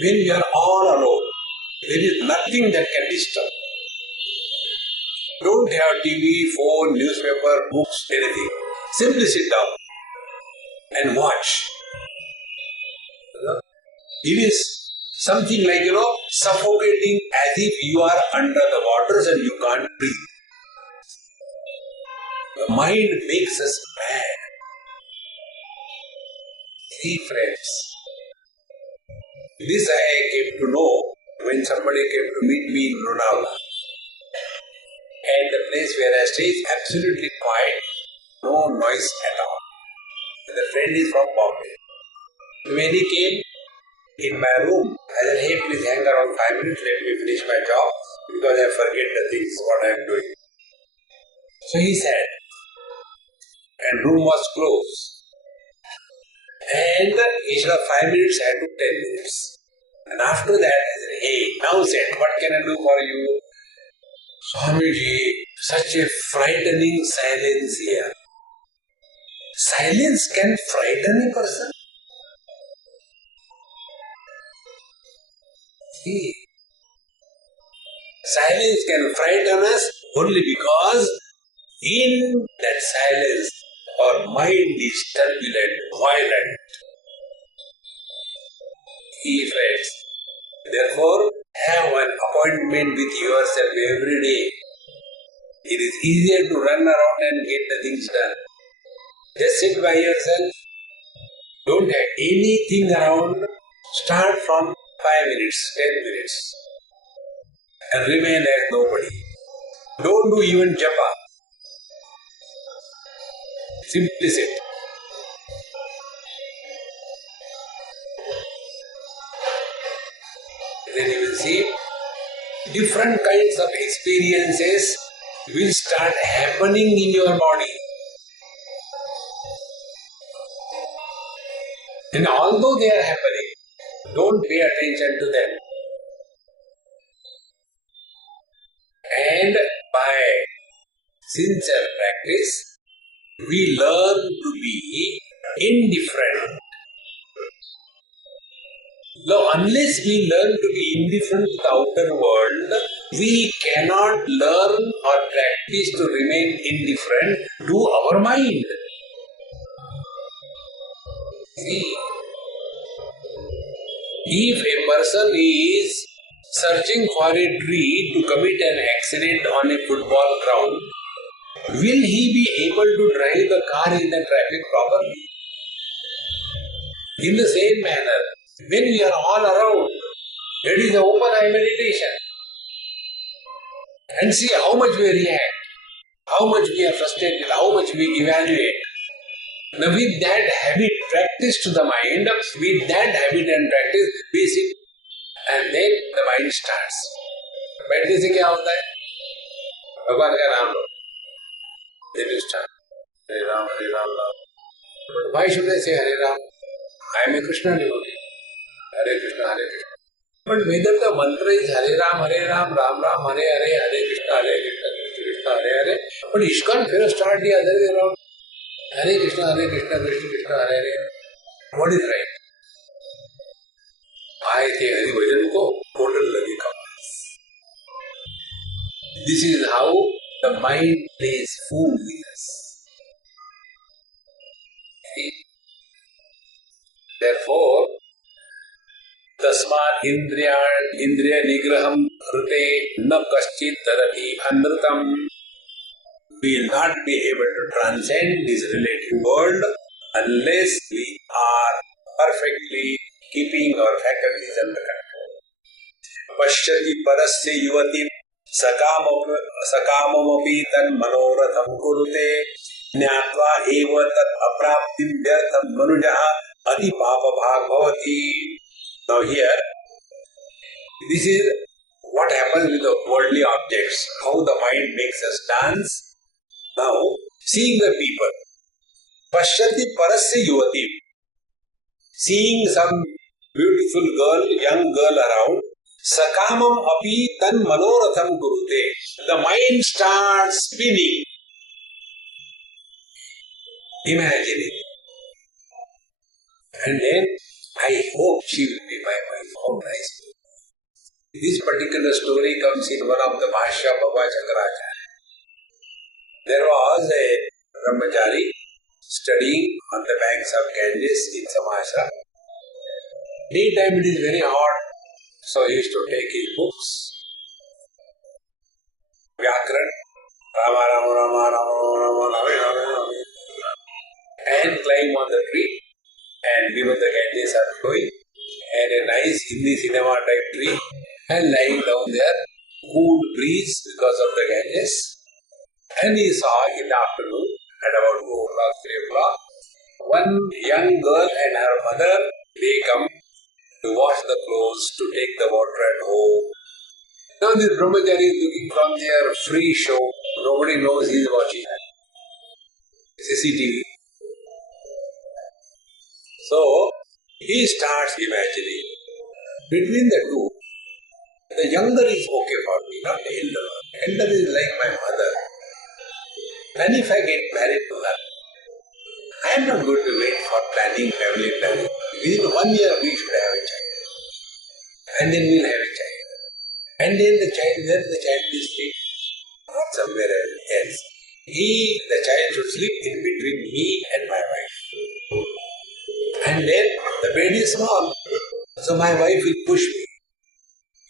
When we are all alone, there is nothing that can disturb. Don't have TV, phone, newspaper, books, anything. Simply sit down and watch. It is something like, suffocating as if you are under the waters and you can't breathe. The mind makes us mad. See, friends, this I came to know when somebody came to meet me in Lonavala. And the place where I stay is absolutely quiet, no noise at all. And the friend is from Bombay. When he came in my room, I said, hey, please hang around 5 minutes, let me finish my job, because I forget the things, what I am doing. So he sat, and room was closed. And instead of 5 minutes, I took 10 minutes. And after that, I said, hey, now sit, what can I do for you? Swamiji, such a frightening silence here. Silence can frighten a person. See, silence can frighten us only because in that silence our mind is turbulent, violent. See, friends, therefore have an appointment with yourself every day. It is easier to run around and get the things done. Just sit by yourself. Don't have anything around. Start from 5 minutes, 10 minutes. And remain as nobody. Don't do even japa. Simply sit. Then you will see different kinds of experiences will start happening in your body. And although they are happening, don't pay attention to them. And by sincere practice, we learn to be indifferent. Now, unless we learn to be indifferent to the outer world, we cannot learn or practice to remain indifferent to our mind. See, if a person is searching for a tree to commit an accident on a football ground, will he be able to drive the car in the traffic properly? In the same manner, when we are all around, it is the open eye meditation. And see how much we react, how much we are frustrated, how much we evaluate. Now with that habit practiced to the mind, with that habit and practice, we sit and then the mind starts. बैठने से क्या होता है? भगवान का नाम लो. Then you start. Hare Ram, Ram. Why should I say Hare Ram? I am a Krishna devotee. Hare Krishna, Hare Krishna. But whether the mantra is Hare Ram, Ram Ram, Hare Hare, Hare Krishna, Krishna Krishna. Krishna, Hare Hare. But ISKCON fellows start the other way around. Hare Krishna, Krishna Krishna, Hare Hare. What is right? I think Hari Bhajan ko total lagi comes. This is how the mind plays fool with us. Therefore, Tasmat Indriya Nigraham Rute Na Kaschit Tadati Anratam. We will not be able to transcend this relative world unless we are perfectly keeping our faculties under control. Pashyati parasya yuvati sakamamapi tan manoratham kurute jnatva eva tat apraptim vyartham manujaha ati papa bhag bhavati. Now here, this is what happens with the worldly objects, how the mind makes us dance. Now, seeing the people, pashyati parasya yuvati, seeing some beautiful girl, young girl around, sakamam api tan manoratham kurute. The mind starts spinning, imagining. And then, I hope she will be my wife. How nice. This particular story comes in one of the Bhashya Baba Shankaracharya. There was a brahmachari studying on the banks of Ganges in some ashram. Daytime it is very hot, so he used to take his books, Vyakran, Rama Rama Rama Rama Rama Rama Rama, and climb on the tree, and below the Ganges are flowing, and a nice Hindi cinema type tree, and lying down there, cool breeze because of the Ganges. And he saw in the afternoon, at about 2 o'clock, 3 o'clock, one young girl and her mother, they come to wash the clothes, to take the water at home. Now this brahmachari is looking from their free show. Nobody knows he is watching. CCTV. So, he starts imagining. Between the two, the younger is okay for me, not the elder. Elder is like my mother. And if I get married to her, I am not going to wait for planning, family planning. Within 1 year, we should have a child. And then we'll have a child. And then the child, where the child will sleep? Not somewhere else. The child should sleep in between me and my wife. And then the bed is small. So my wife will push me.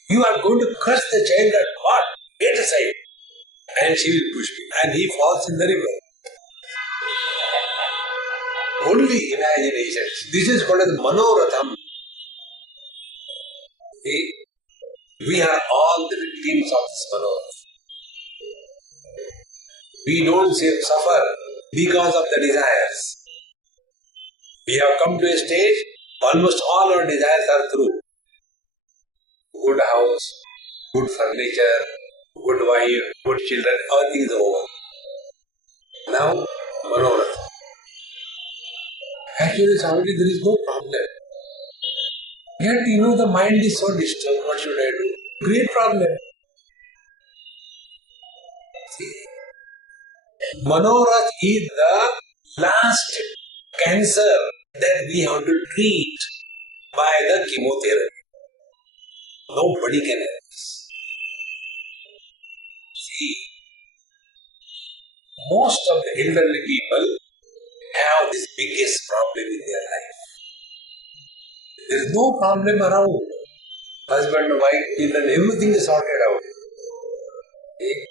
You are going to curse the child at what? Get aside. And she will push me. And he falls in the river. Only imagination. This is called as Manoratham. See? We are all the victims of this Manoratham. We don't suffer because of the desires. We have come to a stage, almost all our desires are through. Good house, good furniture, good wife, good children, everything is over. Now, Manoratham. Actually, Swamiji, there is no problem. Yet, the mind is so disturbed. What should I do? Great problem. See? Manorath is the last cancer that we have to treat by the chemotherapy. Nobody can help us. See, most of the elderly people have this biggest problem in their life. There is no problem around. Husband, wife, children, everything is sorted out. See?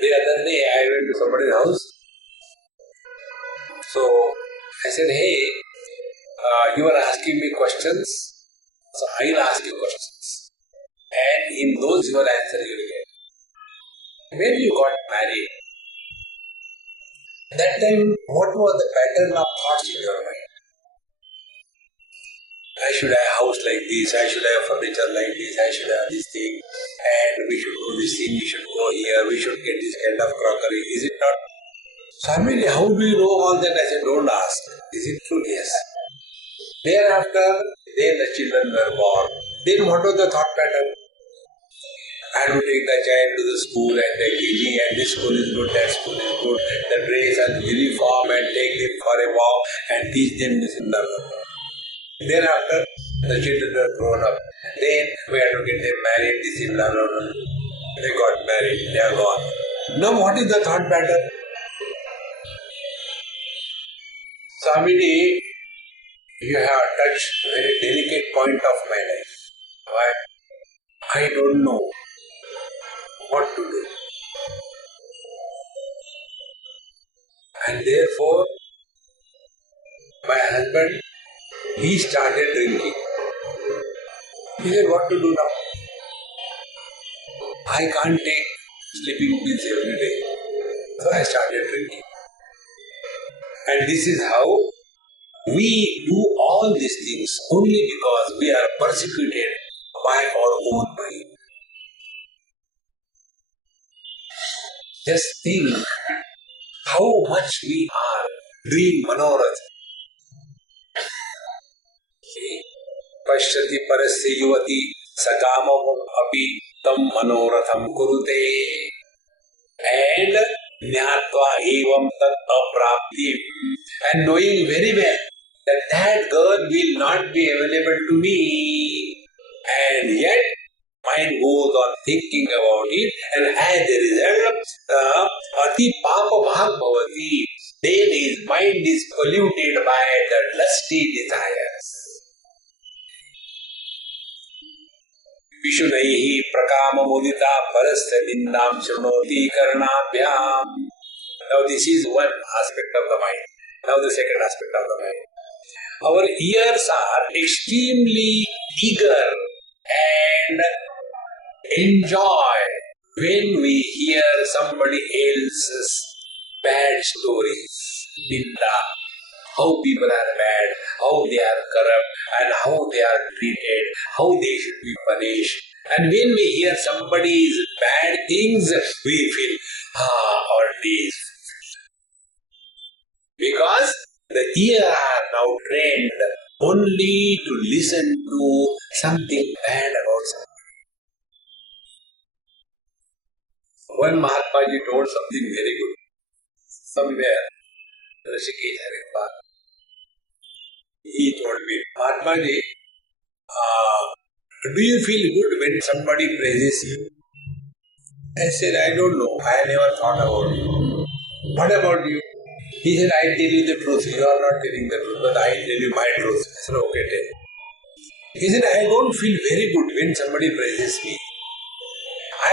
The other day I went to somebody's house. So I said, hey, you are asking me questions, so I will ask you questions. And in those your answer you will get. When you got married, that time what was the pattern of thoughts in your mind? I should have a house like this, I should have furniture like this, I should have this thing, and we should do this thing, we should go here, we should get this kind of crockery. Is it not? Swamiji, how do you know all that? I said, don't ask. Is it true? Yes. Thereafter, then the children were born. Then what was the thought pattern? I have to take the child to the school and the KG, and this school is good, that school is good, the dress and uniform, and take them for a walk and teach them this and that. Thereafter, the children are grown up. Then we have to get them married, this and that. They got married, they are gone. Now what is the thought pattern? Swamiji, you have touched a very delicate point of my life. Why? I don't know what to do. And therefore, my husband, he started drinking. He said, what to do now? I can't take sleeping pills every day. So I started drinking. And this is how we do all these things only because we are persecuted by our own mind. Just think how much we are doing manorath. Pashyati parasya yuvati sakamam api tam manoratham kurute. And Nyatva evam tat aprapti. And knowing very well that that girl will not be available to me. And yet, mind goes on thinking about it, and as a result, ati papa bhag bhavati. Then his mind is polluted by the lusty desires. Vishunaihi prakama mudita parasya nindam shrunoti karnabhyam. Now this is one aspect of the mind. Now the second aspect of the mind. Our ears are extremely eager and enjoy when we hear somebody else's bad stories. Ninda. How people are bad, how they are corrupt, and how they are treated, how they should be punished. And when we hear somebody's bad things, we feel, our days. Because the ear are now trained only to listen to something bad about somebody. One Mahatmaji told something very good. Somewhere, Rishikesh Haridwar. He told me, Mahatmaji, do you feel good when somebody praises you? I said, I don't know. I never thought about you. What about you? He said, I tell you the truth. You are not telling the truth, but I tell you my truth. I said, okay, tell. He said, I don't feel very good when somebody praises me.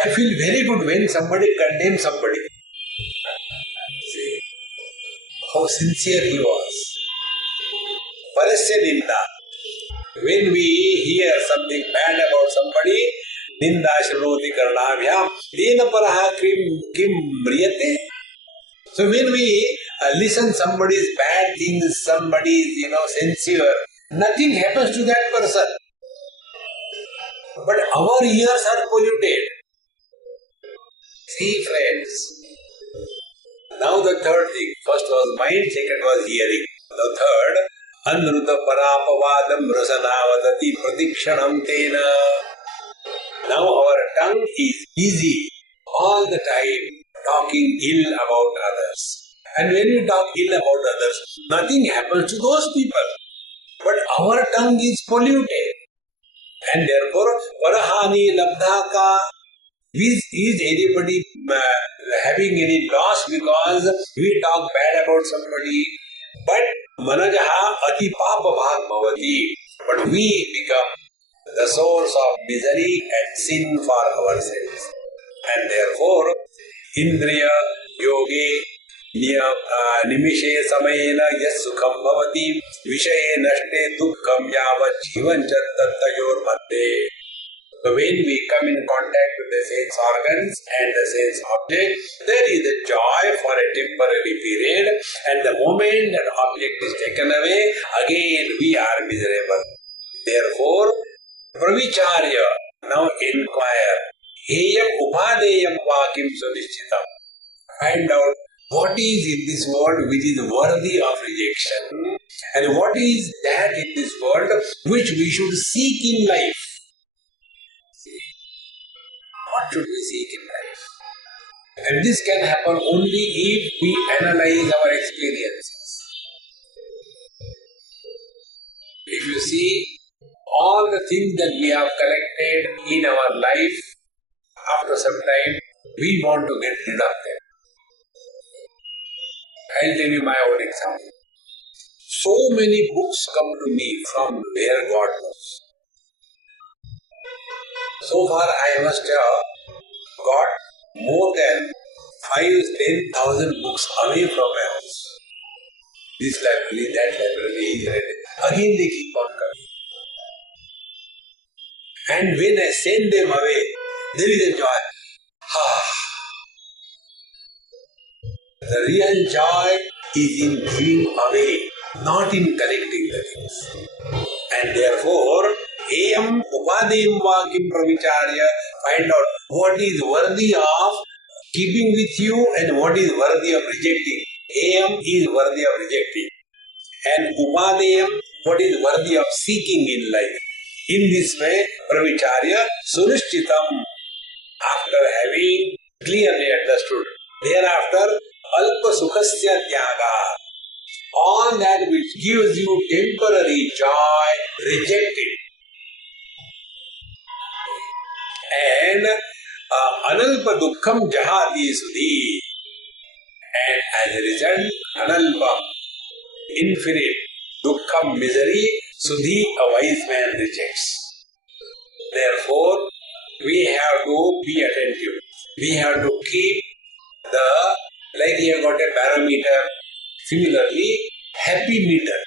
I feel very good when somebody condemns somebody. See how sincere he was. Parasya ninda. When we hear something bad about somebody, ninda shrunoti karnabhyam, dena paraha kim mriyate. So when we listen somebody's bad things, somebody's sincere, nothing happens to that person. But our ears are polluted. See friends, now the third thing, first was mind, second was hearing. The third, Anruta parapavadam rasanavadati pratikshanam tena. Now our tongue is busy all the time talking ill about others. And when we talk ill about others, nothing happens to those people. But our tongue is polluted. And therefore, parahani labdhaka. Is anybody having any loss because we talk bad about somebody? But manajaha ati papa bhag bhavati. But we become the source of misery and sin for ourselves. And therefore, indriya yoge nimishe samayena yas sukham bhavati vishaye nashte dukkham yavat jivan chattayor madhe. So when we come in contact with the sense organs and the sense object, there is a joy for a temporary period, and the moment that object is taken away, again we are miserable. Therefore, Pravicharya now inquire, Heyam upadeyam vakim sunischitam. Find out what is in this world which is worthy of rejection, and what is that in this world which we should seek in life. What should we seek in life? And this can happen only if we analyze our experiences. If you see all the things that we have collected in our life, after some time, we want to get rid of them. I'll tell you my own example. So many books come to me from where God knows. So far I must have got more than 5,000-10,000 books away from my house. This library, that library, again they keep on coming. And when I send them away, there is a joy. The real joy is in giving away, not in collecting the things. And therefore, Ayam Upadayam Vakim Pravicharya, find out what is worthy of keeping with you and what is worthy of rejecting. Ayam is worthy of rejecting. And Upadayam, what is worthy of seeking in life. In this way, Pravicharya Sunishchitam, after having clearly understood, thereafter, Alpa Sukhasya Tyaga, all that which gives you temporary joy, reject it. And Analpa Dukkham Jahati Sudhi. And as a result, Analpa, infinite, Dukkham, misery, Sudhi, a wise man rejects. Therefore, we have to be attentive. We have to keep like you have got a barometer, similarly, happy meter.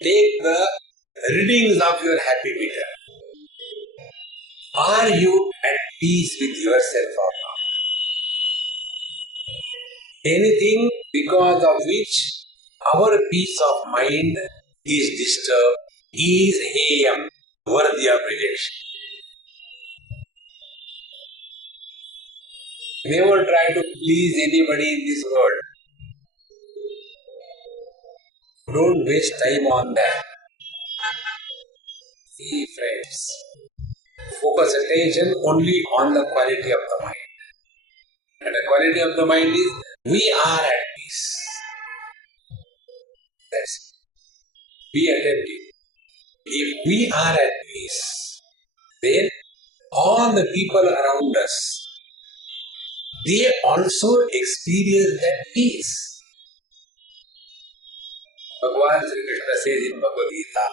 Take the readings of your happy meter. Are you at peace with yourself or not? Anything because of which our peace of mind is disturbed is Ayam, worthy of rejection. Never try to please anybody in this world. Don't waste time on that. See, friends, focus attention only on the quality of the mind. And the quality of the mind is, we are at peace. That's it. Be attentive. If we are at peace, then all the people around us, they also experience that peace. Bhagavan Sri Krishna says in Bhagavad Gita,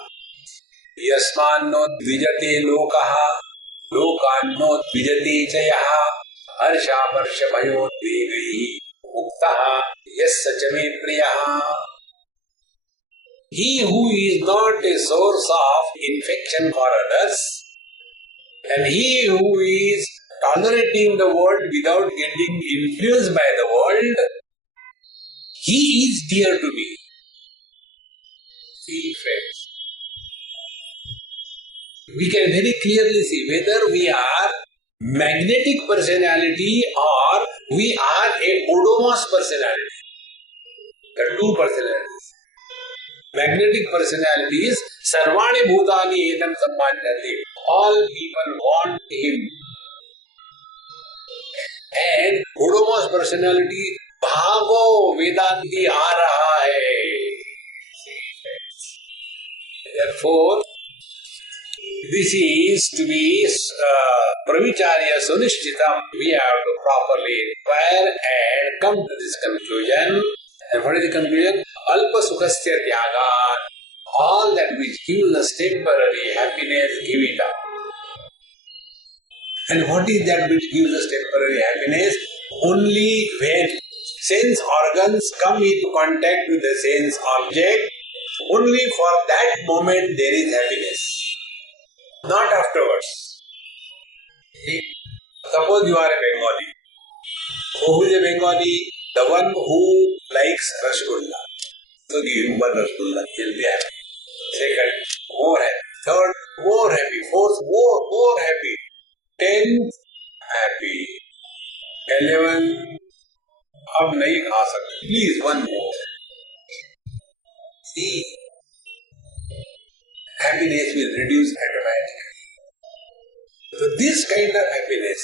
Yasmanno dvijate lokaha, lokanno dvijate chayaha, harsha parsha bhayo dvegahi, uktaha yassa chame priyaha. He who is not a source of infection for others, and he who is tolerating the world without getting influenced by the world, he is dear to me. See, friends, we can very clearly see whether we are magnetic personality or we are a Odomos personality. There are two personalities. Magnetic personality is Sarvani Bhutani Etam Sammanyate. All people want him. And Odomos personality, Bhavo Vedanti aa raha hai. Therefore, this is to be Pravicharya Sunishchitam. We have to properly inquire and come to this conclusion. And what is the conclusion? Alpa Sukhasya Tyaga. All that which gives us temporary happiness, give it up. And what is that which gives us temporary happiness? Only when sense organs come into contact with the sense object, only for that moment there is happiness. Not afterwards. See? Suppose you are a Bengali. Who is a Bengali? The one who likes Rasgulla. So give him one Rasgulla, he'll be happy. Second, more happy. Third, more happy. Fourth, more happy. 10th, happy. 11, अब नहीं खा सकते. Please, one more. See, happiness will reduce automatically. So this kind of happiness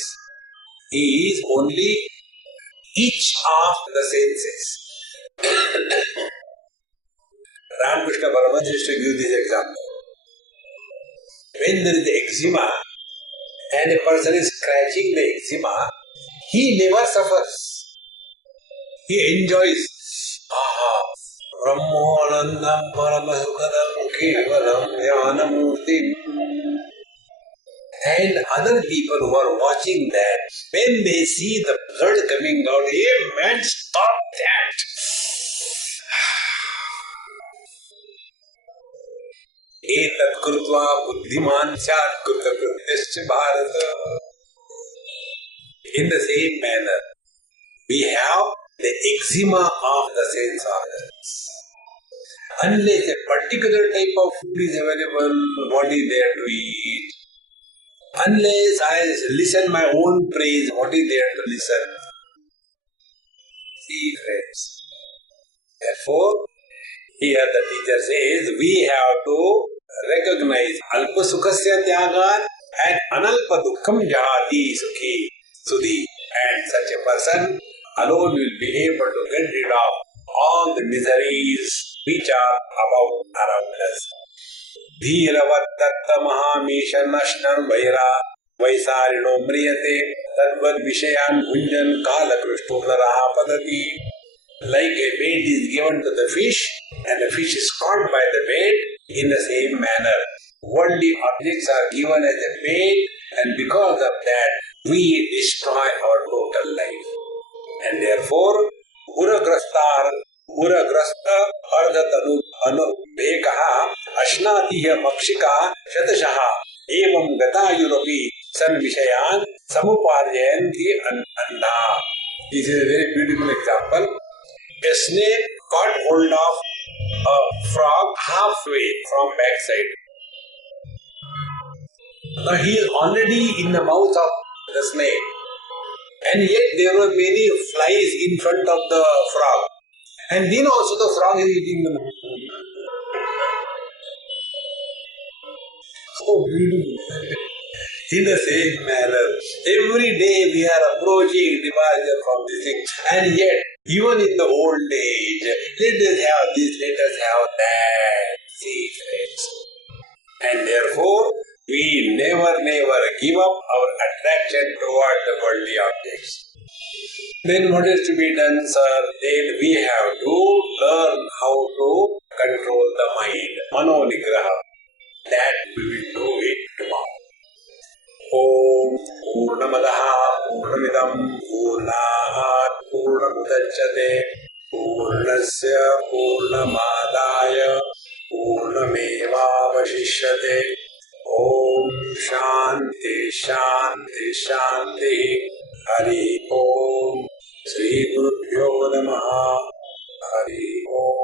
is only each of the senses. Ramakrishna Paramahansa used to give this example. When there is eczema and a person is scratching the eczema, he never suffers. He enjoys. Aha. Brahmanandam Paramasukadam Kevalam Jnanamurti. And other people who are watching that, when they see the blood coming out, hey man, stop that! Etat krutva buddhiman syat krutakrutyaschya bharata. In the same manner, we have the eczema of the sense organs. Unless a particular type of food is available, what is there to eat? Unless I listen my own praise, what is there to listen? See, friends. Therefore, here the teacher says, we have to recognize alpa sukhasya tyagat and analpa dukkham jahati sukhi sudhi. And such a person alone will be able to get rid of all the miseries which are around us. Dhiravattatta mahamesha nashnan vaira vaisarino mriyate tadvad vishayan hunjan kala krishto naraha padati. Like a bait is given to the fish and the fish is caught by the bait, in the same manner worldly objects are given as a bait, and because of that we destroy our total life. And therefore Uragrasta ardhatanu anubhekaha ashnatiya makshika shatashaha evam gatayurapi san vishayan samuparyayanti anna. This is a very beautiful example. A snake got hold of a frog halfway from backside. Now he is already in the mouth of the snake, and yet there were many flies in front of the frog, and then also the frog is eating them. So beautiful. In the same manner, every day we are approaching departure from this thing, and yet even in the old age, let us have this, let us have that. See, friends. And therefore, we never give up our attraction toward the worldly objects. Then what is to be done, sir? Then we have to learn how to control the mind. Mano nigraha. That we will do it tomorrow. Om Purnamadaha Purnamidam Purnahat Purnamudachyate Purnasya Purnamadaya Purnamevavashishyate. Om Shanti Shanti Shanti. Hari Om. Sri Gurubhyo Namaha. Hari Om.